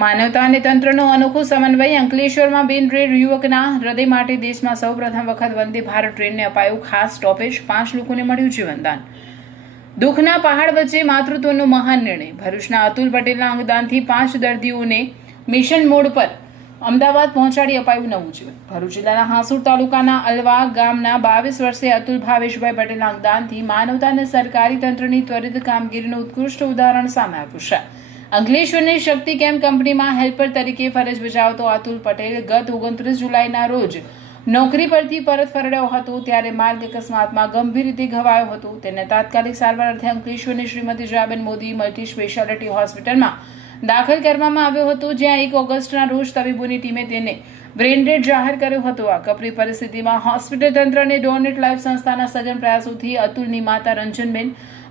માનવતા અને તંત્રનો અનોખો સમન્વય અંકલેશ્વરમાં બિન-રેડ યુવકના હૃદય માટે દેશમાં સૌપ્રથમ વખત વંદે ભારત ટ્રેનને અપાયું ખાસ સ્ટોપેજ, 5 લોકોને મળ્યું જીવનદાન। દુઃખના પહાડ વચ્ચે માતૃત્વનો મહાન નિર્ણય, ભરૂચના અતુલ પટેલના અંગદાનથી 5 દર્દીઓને મિશન મોડ પર અમદાવાદ પહોંચાડી અપાયું નવું જીવન। ભરૂચ જિલ્લાના હાંસોડ તાલુકાના અલવા ગામના 22 વર્ષીય અતુલ ભાવેશભાઈ પટેલના અંગદાનથી માનવતા અને સરકારી તંત્રની ત્વરિત કામગીરીનું ઉત્કૃષ્ટ ઉદાહરણ સામે આવ્યું છે। અંકલેશ્વરની શક્તિ કેમ્પ કંપનીમાં હેલ્પર તરીકે ફરજ બજાવતો અતુલ પટેલ ગત 29 જુલાઈના રોજ નોકરી પરથી પરત ફર્યો હતો ત્યારે માર્ગ અકસ્માતમાં ગંભીર રીતે ઘવાયો હતો। તેને તાત્કાલિક સારવાર અર્થે અંકલેશ્વરની શ્રીમતી જાબેન મોદી મલ્ટી સ્પેશિયાલિટી હોસ્પિટલમાં દાખલ કરવામાં આવ્યો હતો, જ્યાં 1 ઓગસ્ટના રોજ તબીબોની ટીમે તેને બ્રેન ડેડ જાહેર કર્યો હતો। આ કપરી પરિસ્થિતિમાં હોસ્પિટલ તંત્ર અને ડોનેટ લાઈફ સંસ્થાના સઘન પ્રયાસોથી અતુલની માતા રંજનબેન,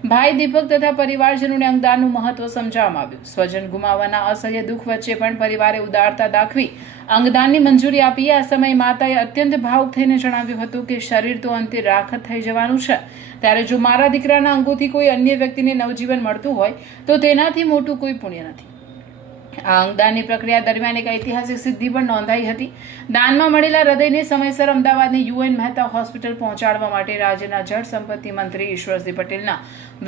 ભાઈ દીપક તથા પરિવારજનોને અંગદાનનું મહત્વ સમજાવવામાં આવ્યું। સ્વજન ગુમાવવાના અસહ્ય દુઃખ વચ્ચે પણ પરિવારે ઉદારતા દાખવી અંગદાનની મંજૂરી આપી। આ સમયે માતાએ અત્યંત ભાવુક થઈને જણાવ્યું હતું કે શરીર તો અંતે રાખ થઈ જવાનું છે, ત્યારે જો મારા દીકરાના અંગોથી કોઈ અન્ય વ્યક્તિને નવજીવન મળતું હોય તો તેનાથી મોટું કોઈ પુણ્ય નથી। આ અંગદાનની પ્રક્રિયા દરમિયાન એક ઐતિહાસિક સિદ્ધિ પણ નોંધાઈ હતી। દાનમાં મળેલા હૃદયને સમયસર અમદાવાદની યુએન મહેતા હોસ્પિટલ પહોંચાડવા માટે રાજ્યના જળ સંપત્તિ મંત્રી ઈશ્વરસિંહ પટેલના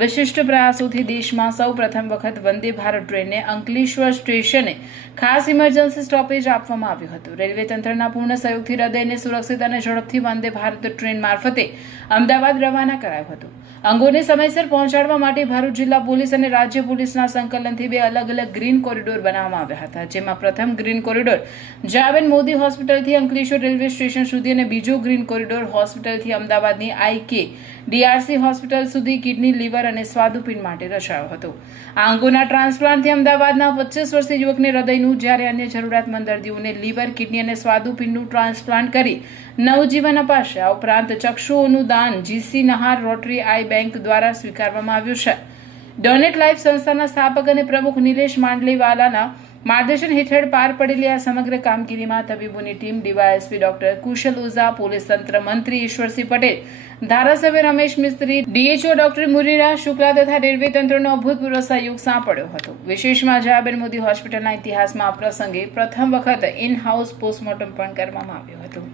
વિશિષ્ટ પ્રયાસોથી દેશમાં સૌ પ્રથમ વખત વંદે ભારત ટ્રેનને અંકલેશ્વર સ્ટેશને ખાસ ઇમરજન્સી સ્ટોપેજ આપવામાં આવ્યું હતું। રેલવે તંત્રના પૂર્ણ સહયોગથી હૃદયને સુરક્ષિત અને ઝડપથી વંદે ભારત ટ્રેન મારફતે અમદાવાદ રવાના કરાયું હતું। અંગોને સમયસર પહોંચાડવા માટે ભરૂચ જિલ્લા પોલીસ અને રાજ્ય પોલીસના સંકલનથી 2 અલગ અલગ ગ્રીન કોરિડોર બનાવવામાં આવ્યા હતા, જેમાં પ્રથમ green corridor જાબેન Modi હોસ્પિટલથી Ankleshwar railway station સુધી અને બીજો ગ્રીન કોરિડોર હોસ્પિટલથી અમદાવાદની IKDRC હોસ્પિટલ સુધી કિડની, લીવર અને સ્વાદુપિંડ માટે રચાયો હતો। આ અંગોના ટ્રાન્સપ્લાન્ટથી અમદાવાદના 25 વર્ષીય યુવકને હૃદયનું, જ્યારે અન્ય જરૂરિયાતમંદ દર્દીઓને લીવર, કિડની અને સ્વાદુપિંડનું ટ્રાન્સપ્લાન્ટ કરી નવજીવન અપાશે। આ ઉપરાંત ચક્ષુઓનું દાન GC નહાર રોટરી આઈ બેંક દ્વારા સ્વીકારવામાં આવ્યું છે। ડોનેટ લાઈફ સંસ્થાના સ્થાપક અને પ્રમુખ નિલેશ માંડલેવાલાના માર્ગદર્શન હેઠળ પાર પડેલી આ સમગ્ર કામગીરીમાં તબીબોની ટીમ, DYSP ડોક્ટર કુશલ ઓઝા, પોલીસ તંત્ર, મંત્રી ઈશ્વરસિંહ પટેલ, ધારાસભ્ય રમેશ મિસ્ત્રી, DHO ડોક્ટર મુરીરા શુક્લા તથા રેલવે તંત્રનો અભૂતપૂર્વ સહયોગ સાંપડ્યો હતો। વિશેષમાં જાબેન મોદી હોસ્પિટલના ઇતિહાસમાં આ પ્રસંગે પ્રથમ વખત ઇન હાઉસ પોસ્ટમોર્ટમ પણ કરવામાં આવ્યું હતું।